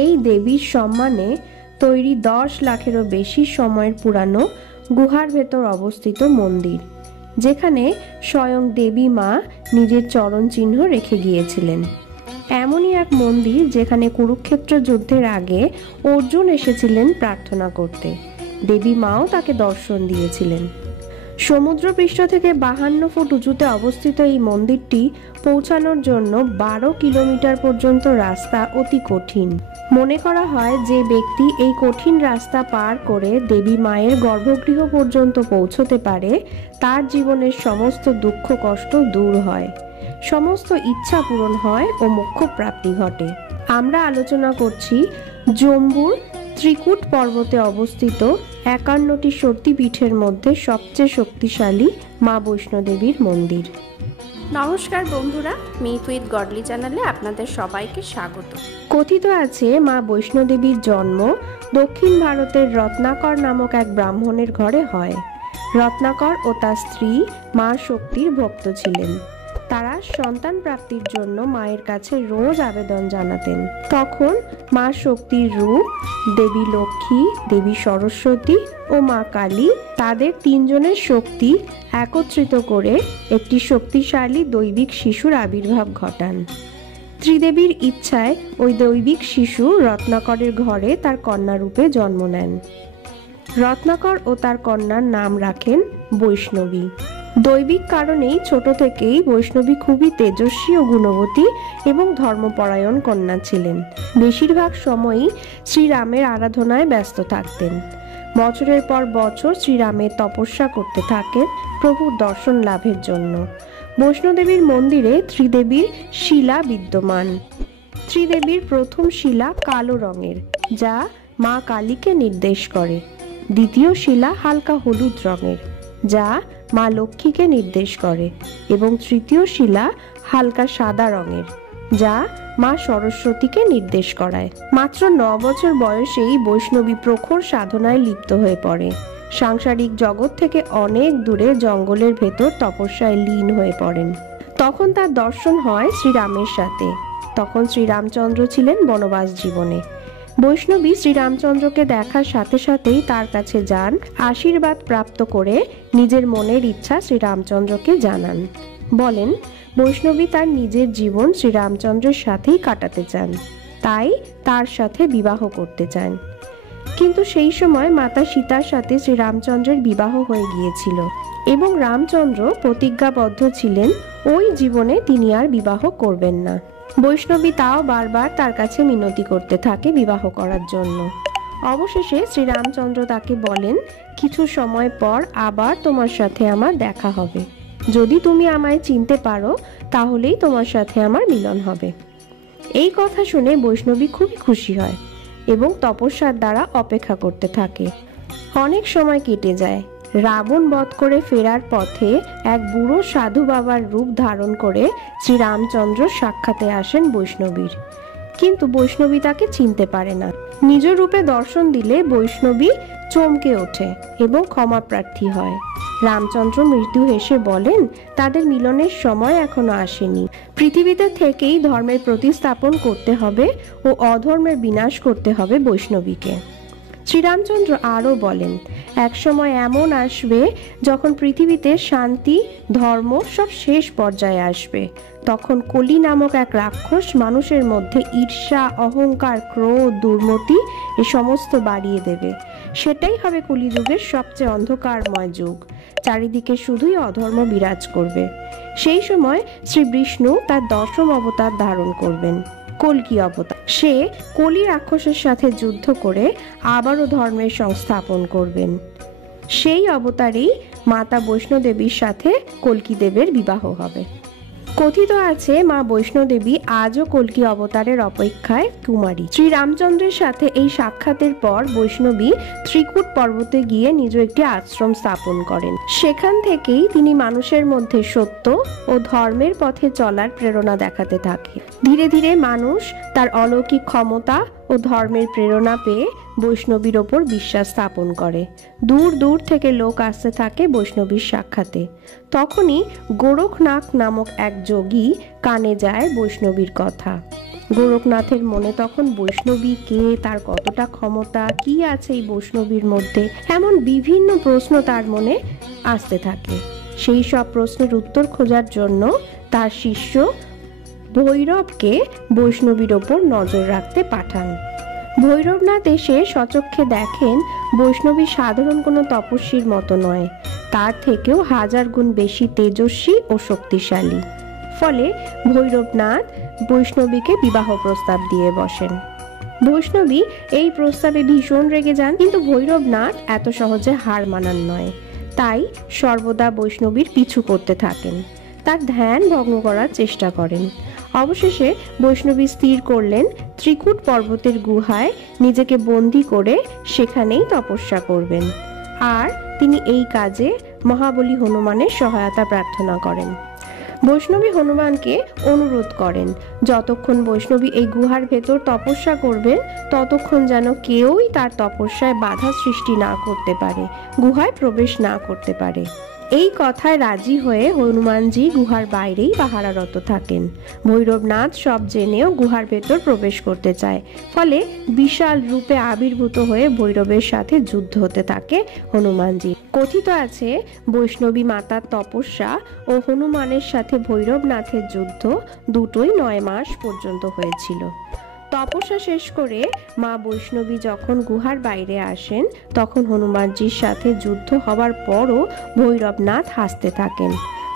এই দেবীর সম্মানে তৈরি 10 লাখেরও বেশি সময়ের পুরানো গুহার ভেতর অবস্থিত মন্দির, যেখানে স্বয়ং দেবী মা নিজের চরণ চিহ্ন রেখে গিয়েছিলেন। এমনই এক মন্দির যেখানে কুরুক্ষেত্র যুদ্ধের আগে অর্জুন এসেছিলেন প্রার্থনা করতে। দেবী মাও তাকে দর্শন দিয়েছিলেন। সমুদ্রপৃষ্ঠ থেকে 52 ফুট উঁচুতে অবস্থিত এই মন্দিরটি পৌঁছানোর জন্য 12 কিলোমিটার পর্যন্ত রাস্তা অতি কঠিন। মনে করা হয় যে ব্যক্তি এই কঠিন রাস্তা পার করে দেবী মায়ের গর্ভগৃহ পর্যন্ত পৌঁছতে পারে, তার জীবনের সমস্ত দুঃখ কষ্ট দূর হয়, সমস্ত ইচ্ছা পূরণ হয় ও মোক্ষ প্রাপ্তি ঘটে। আমরা আলোচনা করছি জম্বুর ত্রিকুট পর্বতে অবস্থিত 51টি শক্তিপীঠের মধ্যে সবচেয়ে শক্তিশালী মা বৈষ্ণোদেবীর মন্দির। নমস্কার বন্ধুরা, মিথ উইথ গডলি চ্যানেলে আপনাদের সবাইকে স্বাগত। কথিত আছে মা বৈষ্ণোদেবীর জন্ম দক্ষিণ ভারতের রত্নাকর নামক এক ব্রাহ্মণের ঘরে হয়। রত্নাকর ও তার স্ত্রী মা শক্তির ভক্ত ছিলেন। তারা সন্তান প্রাপ্তির জন্য মায়ের কাছে রোজ আবেদন জানাতেন। তখন মা শক্তির রূপ দেবী লক্ষ্মী, দেবী সরস্বতী ও মা কালী তাদের 3 জনের শক্তি একত্রিত করে একটি শক্তিশালী দৈবিক শিশুর আবির্ভাব ঘটান। ত্রিদেবীর ইচ্ছায় ওই দৈবিক শিশু রত্নাকরের ঘরে তার কন্যা রূপে জন্ম নেন। রত্নাকর ও তার কন্যার নাম রাখেন বৈষ্ণবী। দৈবিক কারণেই ছোট থেকেই বৈষ্ণবী খুবই তেজস্বী ও গুণবতী এবং ধর্মপরায়ণ কন্যা ছিলেন। বেশিরভাগ সময়ই শ্রীরামের আরাধনায় ব্যস্ত থাকতেন। বছরের পর বছর শ্রীরামের তপস্যা করতে থাকেন প্রভুর দর্শন লাভের জন্য। বৈষ্ণোদেবীর মন্দিরে ত্রিদেবীর শিলা বিদ্যমান। ত্রিদেবীর প্রথম শিলা কালো রঙের, যা মা কালীকে নির্দেশ করে। দ্বিতীয় শিলা হালকা হলুদ রঙের, যা মা লক্ষ্মীকে নির্দেশ করে, এবং তৃতীয় শিলা হালকা সাদা রঙের, যা মা সরস্বতীকে নির্দেশ করায়। মাত্র 9 বছর বয়সেই বৈষ্ণবী প্রখর সাধনায় লিপ্ত হয়ে পড়ে। সাংসারিক জগৎ থেকে অনেক দূরে জঙ্গলের ভেতর তপস্যায় লীন হয়ে পড়েন। তখন তার দর্শন হয় শ্রীরামের সাথে। তখন শ্রীরামচন্দ্র ছিলেন বনবাস জীবনে। বৈষ্ণবী শ্রীরামচন্দ্রকে দেখার সাথে সাথেই তার কাছে যান, আশীর্বাদ প্রাপ্ত করে নিজের মনের ইচ্ছা শ্রীরামচন্দ্রকে জানান। বলেন বৈষ্ণবী তার নিজের জীবন শ্রীরামচন্দ্রের সাথেই কাটাতে চান, তাই তার সাথে বিবাহ করতে চান। কিন্তু সেই সময় মাতা সীতার সাথে শ্রীরামচন্দ্রের বিবাহ হয়ে গিয়েছিল এবং রামচন্দ্র প্রতিজ্ঞাবদ্ধ ছিলেন ওই জীবনে তিনি আর বিবাহ করবেন না। বৈষ্ণবী তাও বারবার তার কাছে মিনতি করতে থাকে বিবাহ করার জন্য। অবশেষে শ্রীরামচন্দ্র তাকে বলেন, কিছু সময় পর আবার তোমার সাথে আমার দেখা হবে। যদি তুমি আমায় চিনতে পারো তাহলেই তোমার সাথে আমার মিলন হবে। এই কথা শুনে বৈষ্ণবী খুবই খুশি হয় এবং তপস্যার দ্বারা অপেক্ষা করতে থাকে। অনেক সময় কেটে যায়। রাবণ বধ করে ফেরার পথে এক বুড়ো সাধু বাবার রূপ ধারণ করে শ্রীরামচন্দ্র সাক্ষাতে আসেন বৈষ্ণবীর, কিন্তু বৈষ্ণবী তাকে চিনতে পারে না। নিজ রূপে দর্শন দিলে বৈষ্ণবী চমকে ওঠে এবং ক্ষমা প্রার্থী হয়। রামচন্দ্র মৃদু হেসে বলেন, তাদের মিলনের সময় এখনো আসেনি। পৃথিবীতে থেকেই ধর্মের প্রতিস্থাপন করতে হবে ও অধর্মের বিনাশ করতে হবে বৈষ্ণবীকে। শ্রীরামচন্দ্র আরও বলেন, একসময় এমন আসবে যখন পৃথিবীতে শান্তি ধর্ম সব শেষ পর্যায়ে আসবে। তখন কলি নামক এক রাক্ষস মানুষের মধ্যে ঈর্ষা, অহংকার, ক্রোধ, দুর্মতি এ সমস্ত বাড়িয়ে দেবে। সেটাই হবে কলিযুগের সবচেয়ে অন্ধকারময় যুগ। চারিদিকে শুধুই অধর্ম বিরাজ করবে। সেই সময় শ্রী বিষ্ণু তার 10ম অবতার ধারণ করবেন, কল্কি অবতার। সে কলি রাক্ষসের সাথে যুদ্ধ করে আবারও ধর্মের সংস্থাপন করবেন। সেই অবতারেই মাতা বৈষ্ণোদেবীর সাথে কল্কি দেবের বিবাহ হবে। কথিত আছে মা বৈষ্ণোদেবী আজও কল্কি অবতারের অপেক্ষায় কুমারী। শ্রীরামচন্দ্রের সাথে এই সাক্ষাতের পর বৈষ্ণবী ত্রিকুট পর্বতে গিয়ে নিজ একটি আশ্রম স্থাপন করেন। সেখান থেকেই তিনি মানুষের মধ্যে সত্য ও ধর্মের পথে চলার প্রেরণা দেখাতে থাকে। ধীরে ধীরে মানুষ তার অলৌকিক ক্ষমতা ও ধর্মের প্রেরণা পেয়ে বৈষ্ণবীর ওপর বিশ্বাস স্থাপন করে। দূর দূর থেকে লোক আসতে থাকে বৈষ্ণবীর সাক্ষাতে। তখনই গোরখনাথ নামক এক যোগী কানে যায় বৈষ্ণবীর কথা। গোরখনাথের মনে তখন বৈষ্ণবী কে, তার কতটা ক্ষমতা, কি আছে এই বৈষ্ণবীর মধ্যে, এমন বিভিন্ন প্রশ্ন তার মনে আসতে থাকে। সেই সব প্রশ্নের উত্তর খোঁজার জন্য তার শিষ্য ভৈরবকে বৈষ্ণবীর ওপর নজর রাখতে পাঠান। ভৈরবনাথ এসে সচক্ষে দেখেন বৈষ্ণবী সাধারণ কোনো তপস্বীর মতো নয়, তার থেকেও হাজার গুণ বেশি তেজস্বী ও শক্তিশালী। ফলে ভৈরবনাথ বৈষ্ণবীকে বিবাহ প্রস্তাব দিয়ে বসেন। বৈষ্ণবী এই প্রস্তাবে ভীষণ রেগে যান, কিন্তু ভৈরবনাথ এত সহজে হার মানান নয়, তাই সর্বদা বৈষ্ণবীর পিছু করতে থাকেন, তার ধ্যান ভঙ্গ করার চেষ্টা করেন। অবশেষে বৈষ্ণবী স্থির করলেন ত্রিকুট পর্বতের গুহায় নিজেকে বন্দী করে সেখানেই তপস্যা করবেন, আর তিনি এই কাজে মহাবলী হনুমানের সহায়তা প্রার্থনা করেন। বৈষ্ণবী হনুমানকে অনুরোধ করেন যতক্ষণ বৈষ্ণবী এই গুহার ভেতর তপস্যা করবেন ততক্ষণ যেন কেউই তার তপস্যায় বাধা সৃষ্টি না করতে পারে, গুহায় প্রবেশ না করতে পারে। এই কথায় রাজি হয়ে হনুমানজি গুহার বাইরেই পাহারারত থাকেন। ভৈরবনাথ সব জেনেও গুহার ভেতর প্রবেশ করতে চায়, ফলে বিশাল রূপে আবির্ভূত হয়ে ভৈরবের সাথে যুদ্ধ হতে থাকে হনুমানজি। কথিত আছে বৈষ্ণবী মাতার তপস্যা ও হনুমানের সাথে ভৈরবনাথের যুদ্ধ দুটোই 9 মাস পর্যন্ত হয়েছিল। তপস্যা শেষ করে মা বৈষ্ণবী যখন গুহার বাইরে আসেন তখন হনুমানজির সাথে যুদ্ধ হবার পরও ভৈরবনাথ হাসতে থাকেন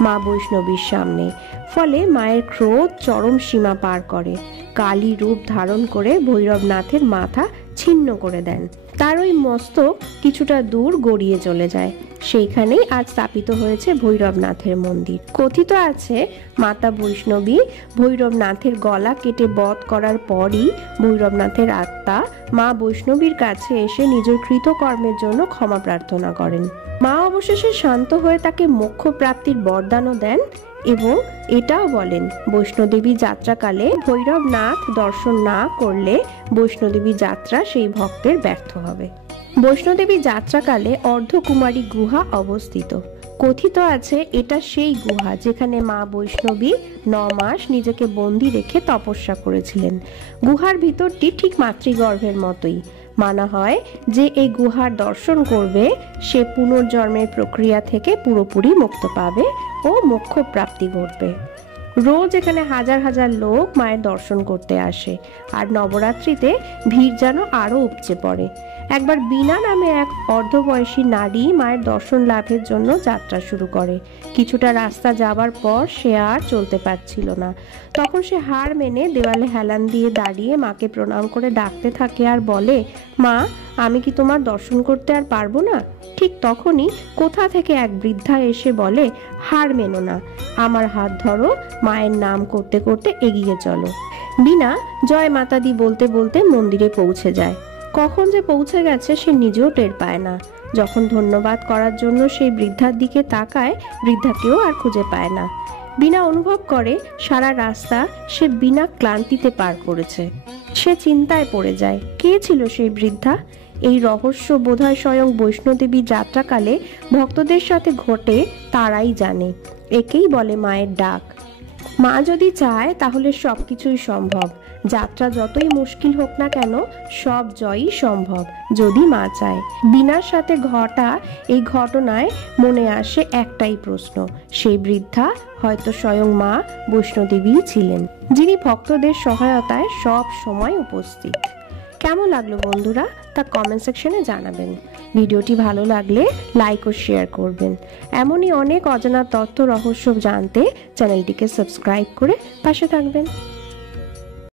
মা বৈষ্ণবীর সামনে। ফলে মায়ের ক্রোধ চরম সীমা পার করে, কালী রূপ ধারণ করে ভৈরবনাথের মাথা ছিন্ন করে দেন। তার ওই মস্তক কিছুটা দূর গড়িয়ে চলে যায়। সেইখানেই আজ স্থাপিত হয়েছে ভৈরবনাথের মন্দির। কথিত আছে মাতা বৈষ্ণবী ভৈরবনাথের গলা কেটে বধ করার পরই ভৈরবনাথের আত্মা মা বৈষ্ণবীর কাছে এসে নিজের কৃতকর্মের জন্য ক্ষমা প্রার্থনা করেন। মা অবশেষে শান্ত হয়ে তাকে মোক্ষ প্রাপ্তির বরদানও দেন এবং এটাও বলেন বৈষ্ণোদেবী যাত্রাকালে ভৈরবনাথ দর্শন না করলে বৈষ্ণোদেবী যাত্রা সেই ভক্তের ব্যর্থ হবে। বৈষ্ণোদেবী যাত্রাকালে অর্ধকুমারী গুহা অবস্থিত। কথিত আছে এটা সেই গুহা যেখানে মা বৈষ্ণবী 9 মাস নিজেকে বন্দী রেখে তপস্যা করেছিলেন। গুহার ভিতরটি ঠিক মাতৃগর্ভের মতোই। মানা হয় যে এই গুহার দর্শন করবে সে পুনর্জন্মের প্রক্রিয়া থেকে পুরোপুরি মুক্ত পাবে ও মোক্ষ প্রাপ্তি ঘটবে। রোজ এখানে হাজার হাজার লোক মায়ের দর্শন করতে আসে, আর নবরাত্রিতে ভিড় যেন আরো উপচে পড়ে। একবার বীণা নামে এক অর্ধবয়সী নারী মায়ের দর্শন লাভের জন্য যাত্রা শুরু করে। কিছুটা রাস্তা যাবার পর সে আর চলতে পারছিল না। তখন সে হার মেনে দেওয়ালে হেলান দিয়ে দাঁড়িয়ে মাকে প্রণাম করে ডাকতে থাকে আর বলে, মা, আমি কি তোমার দর্শন করতে আর পারবো না? ঠিক তখনই কোথা থেকে এক বৃদ্ধা এসে বলে, হার মেনো না, আমার হাত ধরো, মায়ের নাম করতে করতে এগিয়ে চলো। বীণা জয় মাতা দি বলতে বলতে মন্দিরে পৌঁছে যায়। কখন যে পৌঁছে গেছে সে নিজেও টের পায় না। যখন ধন্যবাদ করার জন্য সেই বৃদ্ধার দিকে তাকায়, বৃদ্ধাকেও আর খুঁজে পায় না। বীণা অনুভব করে সারা রাস্তা সে বিনা ক্লান্তিতে পার করেছে। সে চিন্তায় পড়ে যায়, কে ছিল সেই বৃদ্ধা? এই রহস্য বোধহয় স্বয়ং বৈষ্ণোদেবী যাত্রাকালে ভক্তদের সাথে ঘটে, তারাই জানে। একেই বলে মায়ের ডাক। মা যদি চায় তাহলে সবকিছুই সম্ভব। যাত্রা যতই মুশকিল হোক না কেন, সব জয়ই সম্ভব যদি মা চায়। বীণার সাথে ঘটা এই ঘটনায় মনে আসে একটাই প্রশ্ন, সেই বৃদ্ধা হয়তো স্বয়ং মা বৈষ্ণোদেবী ছিলেন, যিনি ভক্তদের সহায়তায় সব সময় উপস্থিত। কেমন লাগলো বন্ধুরা তা কমেন্ট সেকশনে জানাবেন। ভিডিওটি ভালো লাগলে লাইক ও শেয়ার করবেন। এমনই অনেক অজানা তথ্য রহস্য জানতে চ্যানেলটিকে সাবস্ক্রাইব করে পাশে থাকবেন।